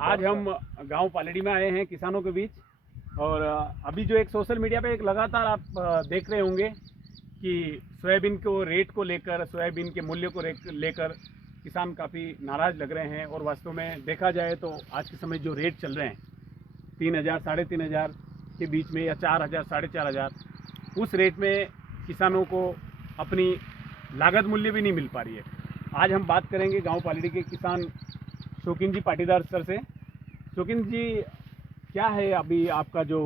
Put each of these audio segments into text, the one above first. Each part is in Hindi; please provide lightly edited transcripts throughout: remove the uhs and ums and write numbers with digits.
आज हम गांव पालड़ी में आए हैं किसानों के बीच, और अभी जो एक सोशल मीडिया पे एक लगातार आप देख रहे होंगे कि सोयाबीन को रेट को लेकर, सोयाबीन के मूल्य को लेकर किसान काफ़ी नाराज़ लग रहे हैं। और वास्तव में देखा जाए तो आज के समय जो रेट चल रहे हैं 3,000 3,500 के बीच में, या 4,000 4,500, उस रेट में किसानों को अपनी लागत मूल्य भी नहीं मिल पा रही है। आज हम बात करेंगे गांव पालड़ी के किसान शौकीन जी पाटीदार सर से। शौकीन जी, क्या है अभी आपका जो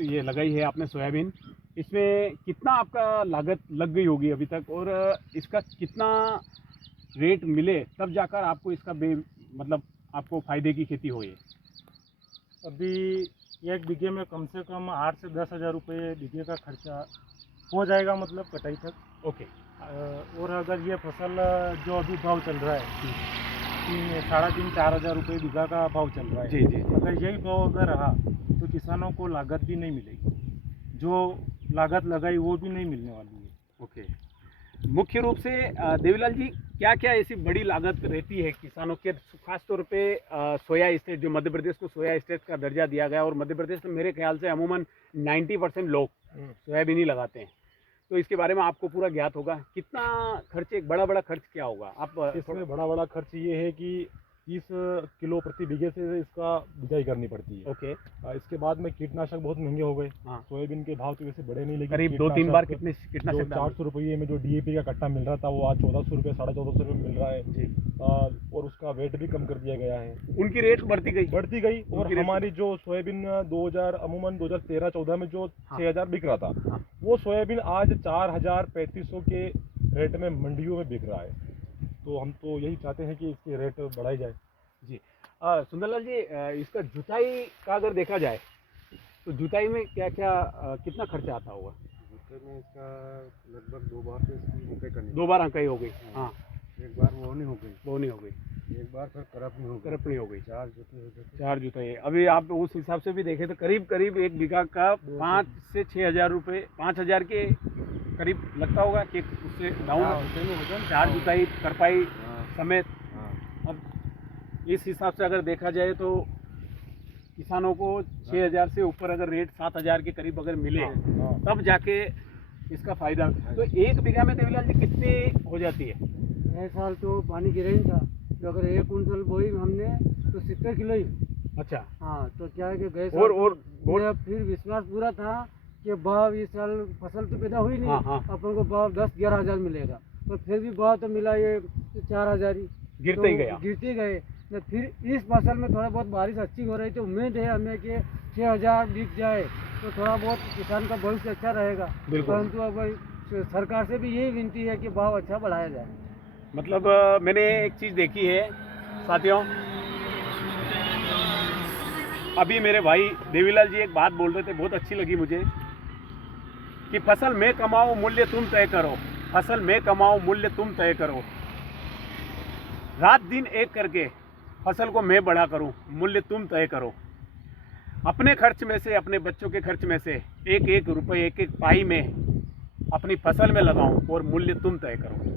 ये लगाई है आपने सोयाबीन, इसमें कितना आपका लागत लग गई होगी अभी तक, और इसका कितना रेट मिले तब जाकर आपको इसका मतलब आपको फ़ायदे की खेती हो? ये अभी 1 बीघे में कम से कम 8 से 10 हज़ार रुपये बीघे का खर्चा हो जाएगा, मतलब कटाई तक। ओके। और अगर ये फसल जो अभी भाव चल रहा है 3,500-4 हज़ार रुपये बीघा का भाव चल रहा है, जी जी। अगर यही भाव अगर रहा तो किसानों को लागत भी नहीं मिलेगी, जो लागत लगाई वो भी नहीं मिलने वाली है। ओके। मुख्य रूप से देवीलाल जी, क्या क्या ऐसी बड़ी लागत रहती है किसानों के, खास तौर पे सोया स्टेट, जो मध्य प्रदेश को सोया स्टेट का दर्जा दिया गया, और मध्य प्रदेश में मेरे ख्याल से अमूमन 90% लोग सोयाबीन ही लगाते हैं, तो इसके बारे में आपको पूरा ज्ञात होगा। कितना खर्च, एक बड़ा खर्च क्या होगा? आप इसमें बड़ा खर्च ये है कि 30 किलो प्रति बीघे से इसका बिजाई करनी पड़ती है। ओके। इसके बाद में कीटनाशक बहुत महंगे हो गए। हाँ। सोयाबीन के भाव तो वैसे बढ़े नहीं, लेकिन करीब 2-3 बार कितने कीटनाशक 400 रुपये में जो डीएपी का कट्टा मिल रहा था वो आज 1400 रुपये 1450 रुपये मिल रहा है जी। और उसका वेट भी कम कर दिया गया है। उनकी रेट बढ़ती गई। और हमारी जो सोयाबीन 2000 अमूमन 2013-14 में जो 6000 बिक रहा था, हाँ। वो सोयाबीन आज 4000-3500 के रेट में मंडियों में बिक रहा है। तो हम तो यही चाहते हैं कि इसकी रेट बढ़ाई जाए। जी। सुंदरलाल जी, इसका जुताई का अगर देखा जाए तो जुताई में क्या क्या कितना खर्चा आता होगा? जुताई में इसका लगभग 2 बार से इसकी रुपये करनी, 2 बार अंकाई हो गई। हाँ। एक बार बोनी हो गई, एक बार फिर करपनी हो गई, 4 जुताई हो गई। 4 जुताई। अभी आप उस हिसाब से भी देखें तो करीब 1 बीघा का 5 से 6 हज़ार रुपये, 5,000 के करीब लगता होगा कि उससे डाउन 4 जुताई करपाई समेत। अब इस हिसाब से अगर देखा जाए तो किसानों को 6,000 से ऊपर अगर रेट 7,000 के करीब अगर मिले तब जाके इसका फ़ायदा। तो 1 बीघा में देवीलाल जी कितनी हो जाती है? इस साल तो पानी गिरा ही था, तो अगर 1 कुंटल बोई हमने तो 70 किलो ही। अच्छा। हाँ, तो क्या है कि गए और मेरा फिर विश्वास पूरा था कि भाव इस साल फसल तो पैदा हुई नहीं। हाँ। अपन को भाव 10-11 हज़ार मिलेगा, तो फिर भी भाव तो मिला ये 4 हज़ार ही, गिरते ही गया। गिरते गए। तो फिर इस फसल में थोड़ा बहुत बारिश अच्छी हो रही, तो उम्मीद है हमें कि 6,000 बिक जाए तो थोड़ा बहुत किसान का भविष्य अच्छा रहेगा। परंतु अब सरकार से भी यही विनती है कि भाव अच्छा बढ़ाया जाए। मतलब मैंने एक चीज़ देखी है साथियों, अभी मेरे भाई देवीलाल जी एक बात बोल रहे थे, बहुत अच्छी लगी मुझे, कि फसल में कमाओ मूल्य तुम तय करो, फसल में कमाओ मूल्य तुम तय करो, रात दिन एक करके फसल को मैं बड़ा करूं, मूल्य तुम तय करो, अपने खर्च में से, अपने बच्चों के खर्च में से एक एक रुपये, एक एक पाई में अपनी फसल में लगाऊं, और मूल्य तुम तय करो।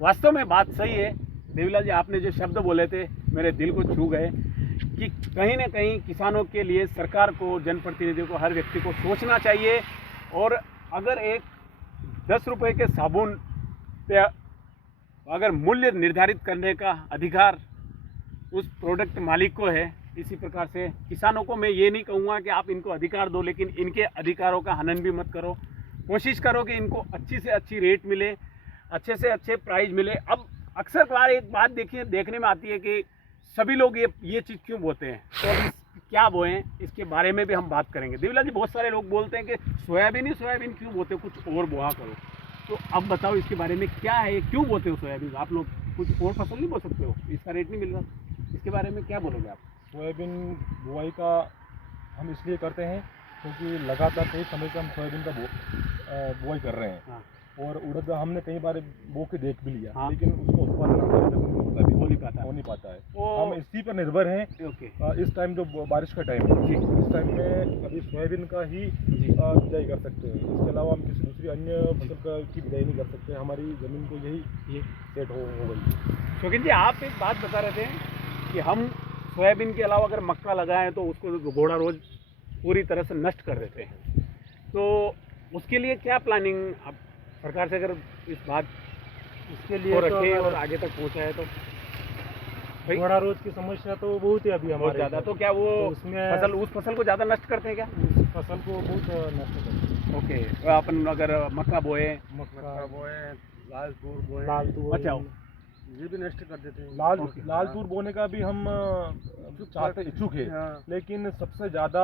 वास्तव में बात सही है देवीलाल जी, आपने जो शब्द बोले थे मेरे दिल को छू गए, कि कहीं ना कहीं किसानों के लिए सरकार को, जनप्रतिनिधियों को, हर व्यक्ति को सोचना चाहिए। और अगर एक 10 रुपये के साबुन पे अगर मूल्य निर्धारित करने का अधिकार उस प्रोडक्ट मालिक को है, इसी प्रकार से किसानों को मैं ये नहीं कहूँगा कि आप इनको अधिकार दो, लेकिन इनके अधिकारों का हनन भी मत करो। कोशिश करो कि इनको अच्छी से अच्छी रेट मिले, अच्छे से अच्छे प्राइस मिले। अब अक्सर बार एक बात देखने में आती है कि सभी लोग ये चीज़ क्यों बोते हैं, तो अभी क्या बोएं इसके बारे में भी हम बात करेंगे। देवीलाल जी, बहुत सारे लोग बोलते हैं कि सोयाबीन क्यों बोते हो, कुछ और बोआ करो। तो अब बताओ इसके बारे में क्या है, क्यों बोते हो सोयाबीन? आप लोग कुछ और फसल नहीं बो सकते हो, इसका रेट नहीं मिल रहा, इसके बारे में क्या बोलोगे आप? सोयाबीन बुआई का हम इसलिए करते हैं क्योंकि लगातार कई समय से हम सोयाबीन का बुआई कर रहे हैं। हाँ। और उड़द हमने कई बार बो के देख भी लिया। हाँ। लेकिन उसका उत्पादन हमारी जमीन में हो नहीं पाता है। हम इसी पर निर्भर हैं। ओके। इस टाइम जो बारिश का टाइम है, इस टाइम में अभी सोयाबीन का ही बिजाई कर सकते हैं। इसके अलावा हम किसी दूसरी अन्य फसल की बिजाई नहीं कर सकते। हमारी ज़मीन को यही सेट हो गई। शौकीन जी, आप एक बात बता रहे थे कि हम सोयाबीन के अलावा अगर मक्का लगाएं तो उसको घोड़ा रोज पूरी तरह से नष्ट कर देते हैं। तो उसके लिए क्या प्लानिंग अब सरकार से अगर इस बात इसके को लिए तो रखे और अगर आगे तक पहुंचाए तो भाई घोड़ा रोज की समस्या तो बहुत है अभी बहुत हमारे ज़्यादा। इधर। तो क्या वो तो उसमें उस फसल को ज़्यादा नष्ट करते हैं क्या? उस फसल को बहुत नष्ट करते हैं। ओके, अपन अगर मक्का बोए मक्का बोए, लाल तूर बोए, लाल तूर अच्छा ये भी नष्ट कर देते हैं। लाल तूर बोने का भी हम चाहते इच्छुक है, हाँ। लेकिन सबसे ज्यादा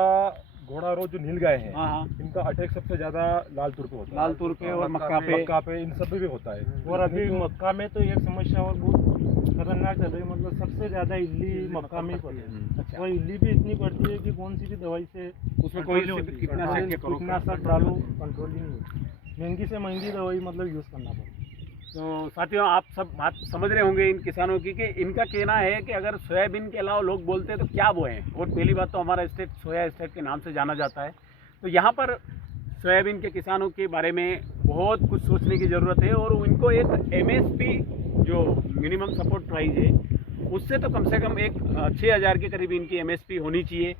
घोड़ा रोज जो नील गाय हैं, हाँ हाँ, इनका अटैक सबसे ज्यादा लाल तूर पे होता है। लाल तूर पे और मक्का मक्का पे इन सब पे भी होता है। और अभी मक्का में तो एक समस्या और बहुत खतरनाक चल रही है, मतलब सबसे ज्यादा इल्ली मक्का में ही पड़ती है। अच्छा, और इल्ली भी इतनी पड़ती है कि कौन सी भी दवाई से उसमें कोई control ही होती है। कीटनाशक या करो कीटनाशक डालो कंट्रोल ही नहीं होती। महंगी से महंगी दवाई मतलब यूज़ करना पड़ता है। तो साथियों, आप सब बात समझ रहे होंगे इन किसानों की कि इनका कहना है कि अगर सोयाबीन के अलावा लोग बोलते हैं तो क्या बोएं। और पहली बात तो हमारा स्टेट सोया स्टेट के नाम से जाना जाता है। तो यहाँ पर सोयाबीन के किसानों के बारे में बहुत कुछ सोचने की ज़रूरत है और उनको एक MSP जो मिनिमम सपोर्ट प्राइस है उससे तो कम से कम एक 6,000 के करीब इनकी MSP होनी चाहिए।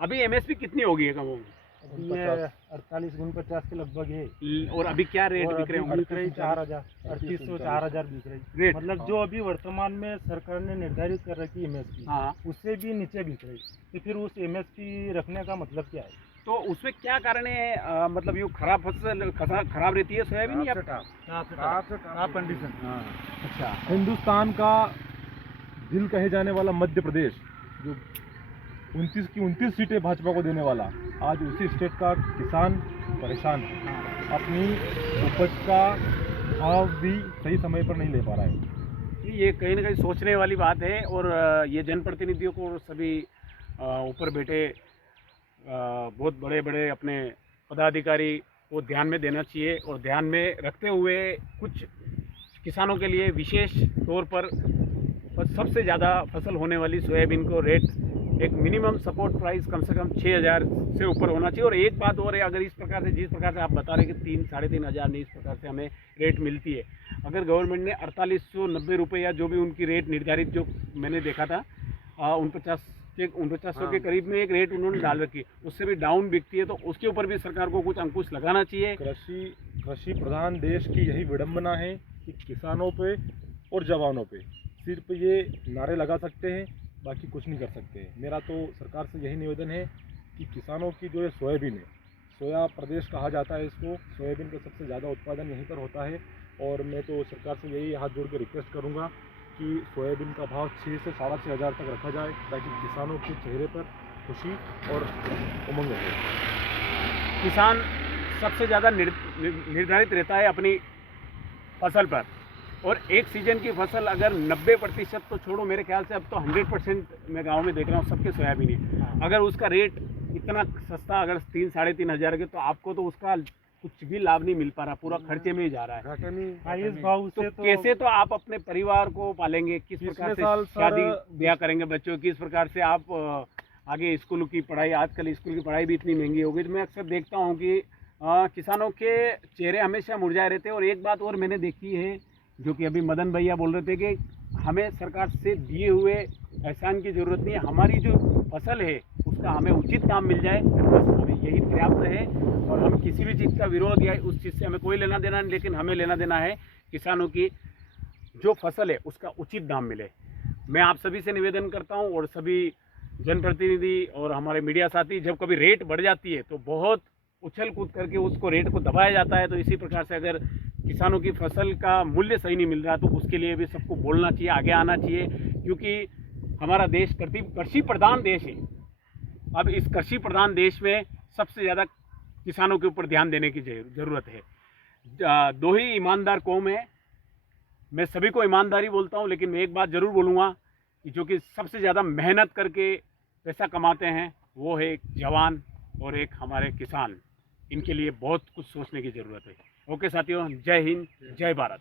अभी MSP कितनी होगी कम होगी? अभी ये 48-49 के लगभग है। और अभी क्या रेट और बिक रहे अभी होंगे? बिक रही 4,000, 3,800, 4,000 बिक रही। रेट? मतलब जो अभी वर्तमान में सरकार ने निर्धारित कर रखी MSP, हाँ, उससे भी नीचे बिक रही। तो फिर उस MSP रखने का मतलब क्या है? तो उसमें क्या कारण है? मतलब ये खराब फसल खराब रहती है सोयाबीन या आप कंडीशन। हाँ, अच्छा, हिंदुस्तान का दिल कहे जाने वाला मध्य प्रदेश, जो 29 की 29 सीटें भाजपा को देने वाला, आज उसी स्टेट का किसान परेशान है। अपनी उपज का भाव भी सही समय पर नहीं ले पा रहा है। ये कहीं ना कहीं सोचने वाली बात है। और ये जनप्रतिनिधियों को और सभी ऊपर बैठे बहुत बड़े बड़े अपने पदाधिकारी को ध्यान में देना चाहिए और ध्यान में रखते हुए कुछ किसानों के लिए विशेष तौर पर सबसे ज़्यादा फसल होने वाली सोयाबीन को रेट एक मिनिमम सपोर्ट प्राइस कम से कम 6,000 से ऊपर होना चाहिए। और एक बात और है, अगर इस प्रकार से जिस प्रकार से आप बता रहे हैं कि 3-3,500 में इस प्रकार से हमें रेट मिलती है, अगर गवर्नमेंट ने 4890 रुपये या जो भी उनकी रेट निर्धारित जो मैंने देखा था 4900 के करीब में एक रेट उन्होंने डाल रखी, उससे भी डाउन बिकती है, तो उसके ऊपर भी सरकार को कुछ अंकुश लगाना चाहिए। कृषि प्रधान देश की यही विडंबना है कि किसानों पे और जवानों पे सिर्फ ये नारे लगा सकते हैं, बाकी कुछ नहीं कर सकते। मेरा तो सरकार से यही निवेदन है कि किसानों की जो ये सोयाबीन है, सोया प्रदेश कहा जाता है इसको, सोयाबीन का सबसे ज़्यादा उत्पादन यहीं पर होता है। और मैं तो सरकार से यही हाथ जोड़ के रिक्वेस्ट करूँगा कि सोयाबीन का भाव 6 से 6,500 तक रखा जाए, ताकि किसानों के चेहरे पर खुशी और उमंग रहे। किसान सबसे ज़्यादा निर्धारित रहता है अपनी फसल पर, और एक सीजन की फसल अगर 90% तो छोड़ो, मेरे ख्याल से अब तो 100% मैं गांव में देख रहा हूँ सबके सोयाबीन है। अगर उसका रेट इतना सस्ता अगर 3-3,500 के, तो आपको तो उसका कुछ भी लाभ नहीं मिल पा रहा, पूरा खर्चे में ही जा रहा है। इस भाव तो से कैसे तो आप अपने परिवार को पालेंगे, किस प्रकार से शादी ब्याह करेंगे बच्चों, किस प्रकार से आप आगे स्कूल की पढ़ाई, आजकल स्कूल की पढ़ाई भी इतनी महंगी हो गई। तो मैं अक्सर देखता हूँ कि किसानों के चेहरे हमेशा मुरझाए रहते हैं। और एक बात और मैंने देखी है, जो कि अभी मदन भैया बोल रहे थे कि हमें सरकार से दिए हुए एहसान की ज़रूरत नहीं है, हमारी जो फसल है उसका हमें उचित दाम मिल जाए, बस हमें यही पर्याप्त है। और हम किसी भी चीज़ का विरोध या उस चीज़ से हमें कोई लेना देना नहीं, लेकिन हमें लेना देना है किसानों की जो फसल है उसका उचित दाम मिले। मैं आप सभी से निवेदन करता हूँ, और सभी जनप्रतिनिधि और हमारे मीडिया साथी, जब कभी रेट बढ़ जाती है तो बहुत उछल कूद करके उसको रेट को दबाया जाता है। तो इसी प्रकार से अगर किसानों की फसल का मूल्य सही नहीं मिल रहा तो उसके लिए भी सबको बोलना चाहिए, आगे आना चाहिए, क्योंकि हमारा देश कृषि प्रधान देश है। अब इस कृषि प्रधान देश में सबसे ज़्यादा किसानों के ऊपर ध्यान देने की ज़रूरत है। दो ही ईमानदार कौम है, मैं सभी को ईमानदारी बोलता हूँ, लेकिन मैं एक बात ज़रूर बोलूँगा कि जो कि सबसे ज़्यादा मेहनत करके पैसा कमाते हैं वो है एक जवान और एक हमारे किसान। इनके लिए बहुत कुछ सोचने की ज़रूरत है। ओके साथियों, जय हिंद, जय भारत।